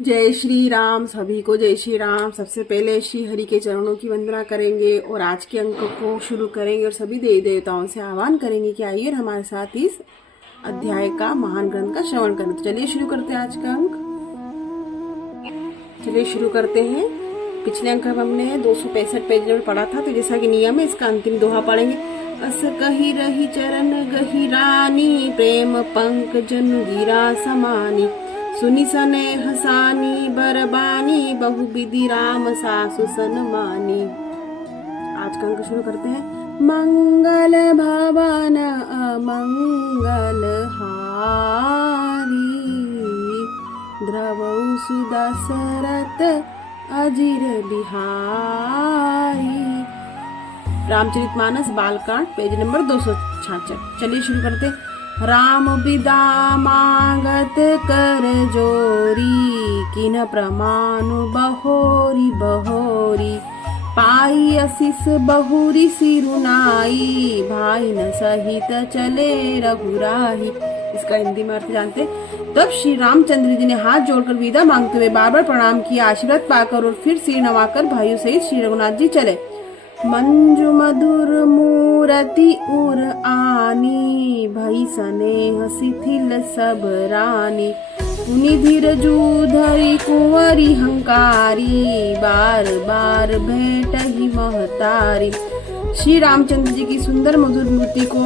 जय श्री राम। सभी को जय श्री राम। सबसे पहले श्री हरि के चरणों की वंदना करेंगे और आज के अंक को शुरू करेंगे और सभी देवी देवताओं से आह्वान करेंगे कि आइए हमारे साथ इस अध्याय का महान ग्रंथ का श्रवण करें। तो चलिए शुरू करते हैं आज का अंक। चलिए शुरू करते हैं। पिछले अंक में हमने 265 पेज में पढ़ा था, तो जैसा कि नियम है इसका अंतिम दोहा पढ़ेंगे। अस कही रही चरण गही रानी, प्रेम पंकजन गिरा समानी, सुनी सने हसानी बरबानी, बहु विधि राम सासु सनमानी। आज का अंक शुरू करते हैं। मंगल भवन अमंगल हारी, द्रवौ सुदशरथ अजिर बिहारी। Ramcharitmanas Balkand page number 266। चलिए शुरू करते हैं। राम बिदा मांगत कर जोरी, किन प्रमाणु बहोरी बहोरी, पाई असिस बहुरी सिरुनाई, भाई न सहित चले रघुराही। इसका हिंदी में अर्थ जानते। तब श्री रामचंद्र जी ने हाथ जोड़कर विदा मांगते हुए बार बार प्रणाम किया। आशीर्वाद पाकर और फिर सिर नवाकर भाइयों सहित श्री रघुनाथ जी चले। मंजु मधुर मूरति उर आनी, भई स्नेह शिथिल सब रानी, पुनि धीरजु धरि कुंवरी हंकारी, बार बार भेंट ही महतारी। श्री रामचंद्र जी की सुंदर मधुर मूर्ति को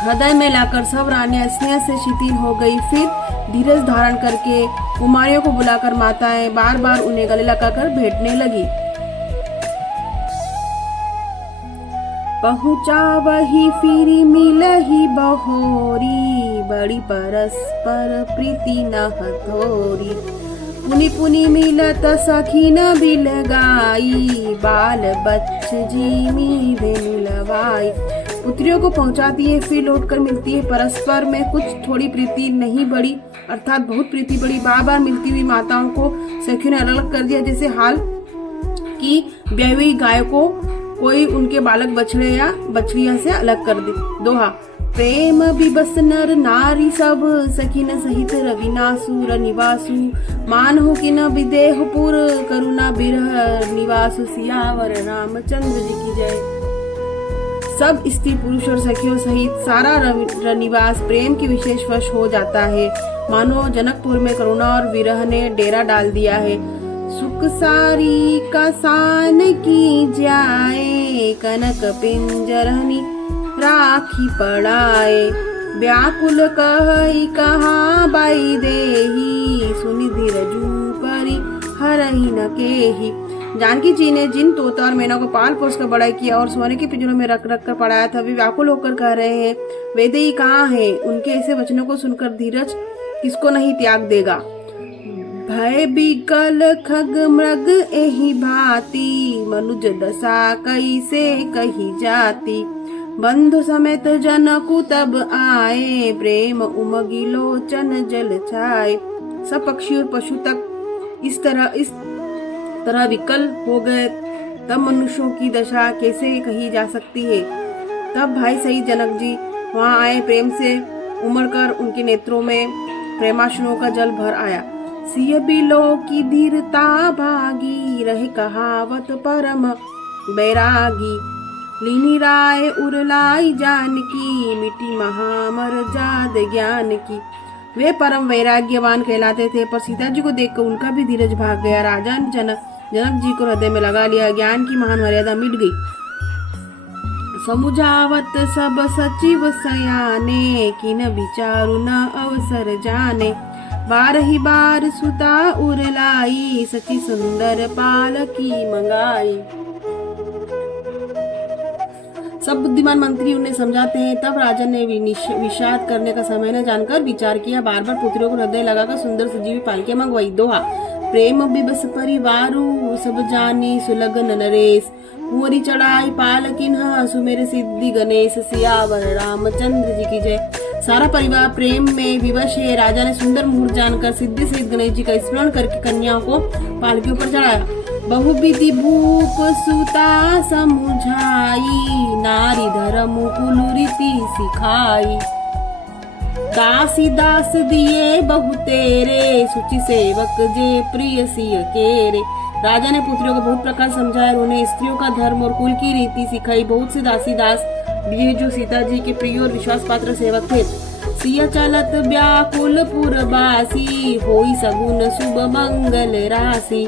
हृदय में लाकर सब रानियां स्नेह से शिथिल हो गई। फिर धीरज धारण करके कुमारियों को बुलाकर माताएं बार बार उन्हें गले लगाकर भेंटने लगी। पहुँचा वही फिरी मिलही बहोरी, बड़ी परस्पर प्रीति न हथोरी, पुनि पुनि मिलत सखी न बिल गाई, बाल बच्च जीमी वेनु लवाई। पुत्रियों को पहुंचाती है, फिर लौटकर मिलती है। परस्पर में कुछ थोड़ी प्रीति नहीं बढ़ी, अर्थात बहुत प्रीति बढ़ी। बार बार मिलती हुई माताओं को सखियों ने अलग कर दिया, जैसे हाल की ब्याही हुई गाय को कोई उनके बालक बछड़े या बछड़िया से अलग कर दे। दोहा। प्रेम विबस नर नारी सब, सखी न सहित रविनासु रनिवासु, मान हो कि न विदेहपुर, करुणा बिरह निवासु। सियावर रामचंद्र जी की जय। सब स्त्री पुरुष और सखियों सहित सारा रनिवास प्रेम के विशेष वश हो जाता है, मानो जनकपुर में करुणा और विरह ने डेरा डाल दिया है। सुख सारी का सान की जाए, कनक पिंजरनी राखी पड़ाए, व्याकुल कही कहा बाई देही, सुनि धीरजू परी हरहि न केही। जानकी जी ने जिन तोता और मैना को पाल पोस कर बड़ा किया और सोने के पिंजरों में रख रख कर पढ़ाया था, वे व्याकुल होकर कह रहे हैं, वैदेही कहाँ है? उनके ऐसे वचनों को सुनकर धीरज किसको नहीं त्याग देगा। भय बिकल खग मृग एहि भांति, मनुज दशा कैसे कही जाती, बंधु समेत जनकु तब आए, प्रेम उमगी लोचन जल छाए। सब पक्षी और पशु तक इस तरह विकल हो गए, तब मनुष्यों की दशा कैसे कही जा सकती है। तब भाई सहित जनक जी वहां आए। प्रेम से उमड़कर उनके नेत्रों में प्रेमाश्रुओं का जल भर आया। सिय बिलो की धीरता भागी, रहे कहावत परम बैरागी, लीनी राय उरलाई जानकी, मिटी महामर जाद ज्ञान की। वे परम वैराग्यवान कहलाते थे, पर सीता जी को देखकर उनका भी धीरज भाग गया। राजा जनक जी को हृदय में लगा लिया। ज्ञान की महान मर्यादा मिट गई। समुझावत सब सचिव सयाने, किन विचारु न अवसर जाने, बारही बार सुता उरलाई, सची सुंदर पालकी मंगाई। सब बुद्धिमान मंत्री उन्हें समझाते हैं। तब राजा ने विषाद करने का समय न जानकर विचार किया। बार बार पुत्रियों को हृदय लगाकर सुंदर सजीवी पालकियां मंगवाई। दोहा। प्रेम बिबस परिवारु, सब जानी सुलगन नरेश, कुंवरी चढ़ाई पालकिन सुमेर सिद्धि गणेश। सियावर रामचंद्र जी की जय। सारा परिवार प्रेम में विवश है। राजा ने सुंदर मुहूर्त जानकर सिद्धि सहित गणेश जी का स्मरण करके कन्याओं को पालकियों पर चढ़ाया। बहुविधि भूप सुता समुझाई, नारी धर्म कुल रीति सिखाई। दासी दास दिए बहु तेरे, शुचि सेवक जे प्रिय सिय केरे। राजा ने पुत्रियों को बहुत प्रकार समझाया, उन्हें स्त्रियों का धर्म और कुल की रीति सिखाई। बहुत से दासी दास दिए जो सीता जी के प्रिय और विश्वास पात्र सेवक थे। सिया चलत व्याकुल पुरबासी, होई सगुन शुभ मंगल राशि।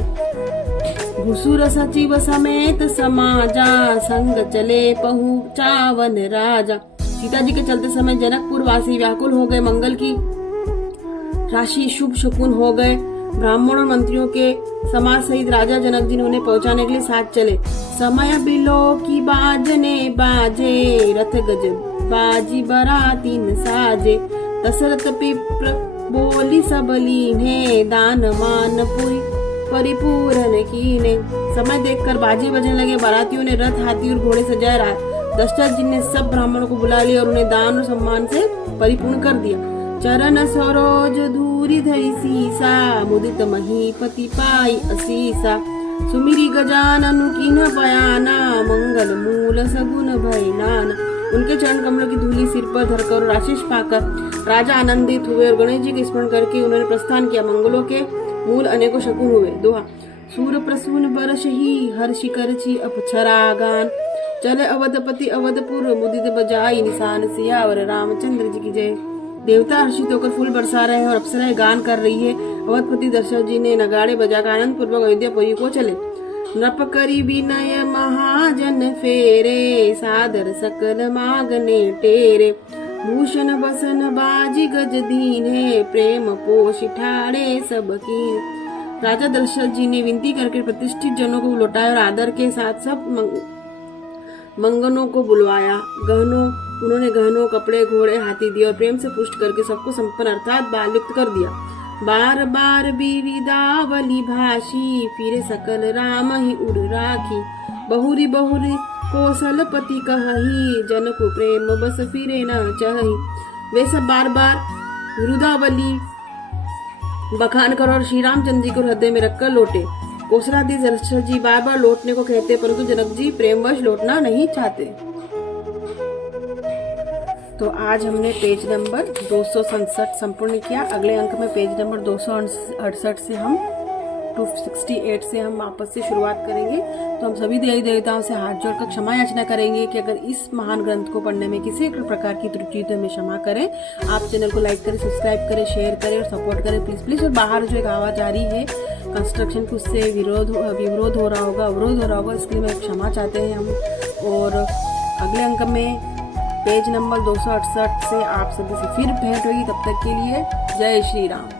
भूसुर सचिव समेत समाजा, संग चले पहुँचावन राजा। सीता जी के चलते समय जनकपुर वासी व्याकुल हो गए, मंगल की राशि शुभ शकुन हो गए। ब्राह्मण और मंत्रियों के समाज सहित राजा जनक जी ने उन्हें पहुंचाने के लिए साथ चले। समय बिलो की बाजने बाजे, रथ गज बाजी बरातीन साजे। दशरथ पिप्र बोली सब लीने, दान मान पुरी परिपूर्ण कीने। समय देखकर बाजे बजने लगे, बारातियों ने रथ हाथी और घोड़े सजाए। दशरथ जी ने सब ब्राह्मणों को बुला लिया और उन्हें दान और सम्मान से परिपूर्ण कर दिया। चरण सरोज धूरी धरी सीसा, मुदित महीपति पाई असीसा। सुमिरी गजानन कीन बयाना, मंगल मूल सगुन भय नाना। उनके चरण कमलों की धूली सिर पर धरकर और आशीष पाकर राजा आनंदित हुए और गणेश जी के स्मरण करके उन्होंने प्रस्थान किया। मंगलों के मूल अनेकों शकुन हुए। दोहा। सूर प्रसून बरस ही, हर्षि करछि अपछरा गान। चले अवधपति अवधपुर, मुदित बजाई निशान। सियावर रामचंद्र जी की जय। देवता हर्षित होकर फूल बरसा रहे हैं और अप्सराएं गान कर रही है। अवधपति दशरथ जी ने नगाड़े बजाकर आनंद पूर्वक अयोध्यापुरी को चले। नृप करी विनय महाजन फेरे, सादर सकल मागने टेरे। भूषण बसन बाजी गज दीने, प्रेम पोष ठाड़े सब कीन। राजा दशरथ जी ने विनती करके प्रतिष्ठित जनों को लौटाया और आदर के साथ सब मंगनों को बुलवाया। उन्होंने गहनों, कपड़े, घोड़े, हाथी दिए और प्रेम से पुष्ट करके सबको संपन्न अर्थात बालयुक्त कर दिया। बार बार बिरिदावली भाषी, फिरे सकल राम ही उड़ राखी। बहुरी बहुरी कौशलपति कहही, जन को प्रेम बस फिरे न चाही। वे सब बार बार विरुदावली बखान कर और श्री रामचंद्र जी को हृदय में रखकर लौटे। कौशलाधीश दशरथ जी बार बार लौटने को कहते, परंतु जनक जी प्रेमवश लौटना नहीं चाहते। तो आज हमने पेज नंबर 267 संपूर्ण किया। अगले अंक में पेज नंबर 268 से हम 268 से हम वापस से शुरुआत करेंगे। तो हम सभी देवी देवताओं से हाथ जोड़कर क्षमा याचना करेंगे कि अगर इस महान ग्रंथ को पढ़ने में किसी प्रकार की त्रुटि तो हमें क्षमा करें। आप चैनल को लाइक करें, सब्सक्राइब करें, शेयर करें और सपोर्ट करें प्लीज प्लीज। और बाहर जो एक आवाज आ रही है कंस्ट्रक्शन की, उससे विरोध हो रहा होगा, अवरोध हो रहा होगा, इसके लिए मैं क्षमा चाहते हैं हम। और अगले अंक में पेज नंबर 268 से आप सभी से फिर भेंट होगी। तब तक के लिए जय श्री राम।